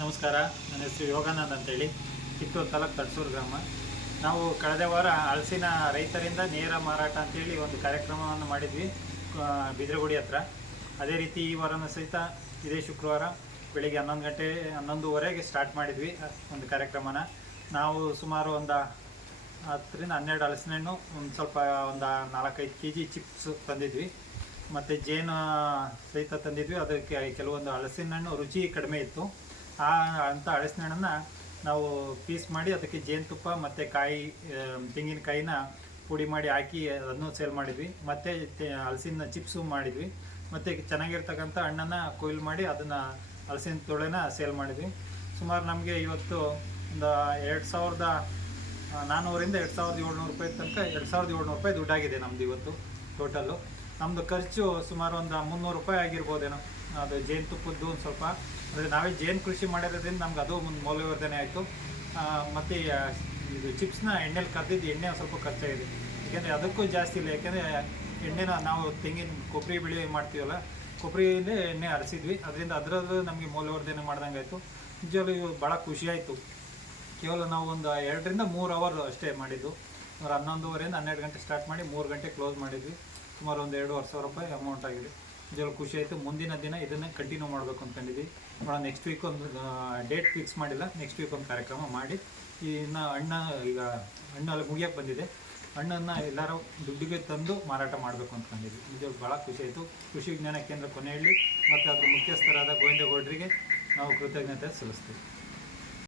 ನಮಸ್ಕಾರ. ನನ್ನ ಹೆಸರು ಯೋಗಾನಂದ್ ಅಂತೇಳಿ, ಕಿತ್ತೂರು ತಾಲೂಕು ತಡ್ಸೂರು ಗ್ರಾಮ. ನಾವು ಕಳೆದ ವಾರ ಹಲಸಿನ ರೈತರಿಂದ ನೇರ ಮಾರಾಟ ಅಂತೇಳಿ ಒಂದು ಕಾರ್ಯಕ್ರಮವನ್ನು ಮಾಡಿದ್ವಿ ಬಿದ್ರಗುಡಿ ಹತ್ರ. ಅದೇ ರೀತಿ ಈ ವಾರನೂ ಸಹಿತ ಇದೇ ಶುಕ್ರವಾರ ಬೆಳಿಗ್ಗೆ 11 ಗಂಟೆ 11:30ಗೆ ಸ್ಟಾರ್ಟ್ ಮಾಡಿದ್ವಿ ಒಂದು ಕಾರ್ಯಕ್ರಮನ. ನಾವು ಸುಮಾರು ಒಂದು 10ರಿಂದ 12 ಹಲಸಿನ ಹಣ್ಣು, ಸ್ವಲ್ಪ ಒಂದು 4-5 kg ಚಿಪ್ಸ್ ತಂದಿದ್ವಿ, ಮತ್ತು ಜೇನು ಸಹಿತ ತಂದಿದ್ವಿ. ಅದಕ್ಕೆ ಕೆಲವೊಂದು ಹಲಸಿನ ಹಣ್ಣು ರುಚಿ ಕಡಿಮೆ ಇತ್ತು. ಅಂಥ ಹಲಸಿನ ಹಣ್ಣನ್ನು ನಾವು ಪೀಸ್ ಮಾಡಿ ಅದಕ್ಕೆ ಜೇನುತುಪ್ಪ ಮತ್ತು ತೆಂಗಿನಕಾಯಿನ ಪುಡಿ ಮಾಡಿ ಹಾಕಿ ಅದನ್ನು ಸೇಲ್ ಮಾಡಿದ್ವಿ. ಮತ್ತು ಹಲಸಿನ ಚಿಪ್ಸು ಮಾಡಿದ್ವಿ. ಮತ್ತು ಚೆನ್ನಾಗಿರ್ತಕ್ಕಂಥ ಹಣ್ಣನ್ನು ಕೊಯ್ಲು ಮಾಡಿ ಅದನ್ನು ಹಲಸಿನ ತೊಳೆನ ಸೇಲ್ ಮಾಡಿದ್ವಿ. ಸುಮಾರು ನಮಗೆ ಇವತ್ತು ಒಂದು 2,400ರಿಂದ 2,700 ರೂಪಾಯಿ ತನಕ 2,700 ರೂಪಾಯಿ ದುಡ್ಡಾಗಿದೆ ನಮ್ಮದು ಇವತ್ತು ಟೋಟಲ್ಲು. ನಮ್ಮದು ಖರ್ಚು ಸುಮಾರು ಒಂದು 300 ರೂಪಾಯಿ ಆಗಿರ್ಬೋದೇನೋ. ಅದು ಜೇನುತುಪ್ಪದ್ದು ಒಂದು ಸ್ವಲ್ಪ, ಅಂದರೆ ನಾವೇ ಜೇನು ಕೃಷಿ ಮಾಡಿರೋದ್ರಿಂದ ನಮ್ಗೆ ಅದು ಒಂದು ಮೌಲ್ಯವರ್ಧನೆ ಆಯಿತು. ಮತ್ತು ಇದು ಚಿಪ್ಸ್ನ ಎಣ್ಣೆಲಿ ಕರೆದಿದ್ದು ಎಣ್ಣೆ ಸ್ವಲ್ಪ ಖರ್ಚಾಗಿದೆ, ಯಾಕೆಂದರೆ ಅದಕ್ಕೂ ಜಾಸ್ತಿ ಇಲ್ಲ. ಯಾಕೆಂದರೆ ಎಣ್ಣೆನ ನಾವು ಕೊಬ್ಬರಿ ಬೆಳೆ ಮಾಡ್ತೀವಲ್ಲ, ಕೊಬ್ಬರಿಯಿಂದ ಎಣ್ಣೆ ಹರಿಸಿದ್ವಿ. ಅದರಿಂದ ಅದರದ್ದು ನಮಗೆ ಮೌಲ್ಯವರ್ಧನೆ ಮಾಡ್ದಂಗೆ ಆಯಿತು. ನಿಜವಾಗ್ಲೂ ಇವು ಭಾಳ ಖುಷಿಯಾಯಿತು. ಕೇವಲ ನಾವು ಒಂದು 2ರಿಂದ 3 ಅವರ್ ಅಷ್ಟೇ ಮಾಡಿದ್ದು. 11:30ರಿಂದ 12 ಗಂಟೆ ಸ್ಟಾರ್ಟ್ ಮಾಡಿ 3 ಗಂಟೆ ಕ್ಲೋಸ್ ಮಾಡಿದ್ವಿ. ಸುಮಾರು ಒಂದು 2,500 ರೂಪಾಯಿ ಅಮೌಂಟ್ ಆಗಿದೆ. ನಿಜವಾಗ್ಲೂ ಖುಷಿ ಆಯಿತು. ಮುಂದಿನ ದಿನ ಇದನ್ನೇ ಕಂಟಿನ್ಯೂ ಮಾಡಬೇಕು ಅಂದ್ಕೊಂಡಿದ್ವಿ. ನೆಕ್ಸ್ಟ್ ವೀಕ್ ಒಂದು ಡೇಟ್ ಫಿಕ್ಸ್ ಮಾಡಿಲ್ಲ, ನೆಕ್ಸ್ಟ್ ವೀಕ್ ಒಂದು ಕಾರ್ಯಕ್ರಮ ಮಾಡಿ ಇನ್ನು ಹಣ್ಣಲ್ಲಿ ಮುಗಿಯೋಕ್ಕೆ ಬಂದಿದೆ. ಹಣ್ಣನ್ನು ಎಲ್ಲರೂ ದುಡ್ಡಿಗೆ ತಂದು ಮಾರಾಟ ಮಾಡಬೇಕು ಅಂದ್ಕೊಂಡಿದ್ವಿ. ನಿಜವಾಗ್ಲೂ ಭಾಳ ಖುಷಿ ಆಯಿತು. ಕೃಷಿ ವಿಜ್ಞಾನ ಕೇಂದ್ರ ಕೊನೆಹಳ್ಳಿ ಮತ್ತು ಅದರ ಮುಖ್ಯಸ್ಥರಾದ ಗೋವಿಂದೇಗೌಡರಿಗೆ ನಾವು ಕೃತಜ್ಞತೆ ಸಲ್ಲಿಸ್ತೀವಿ.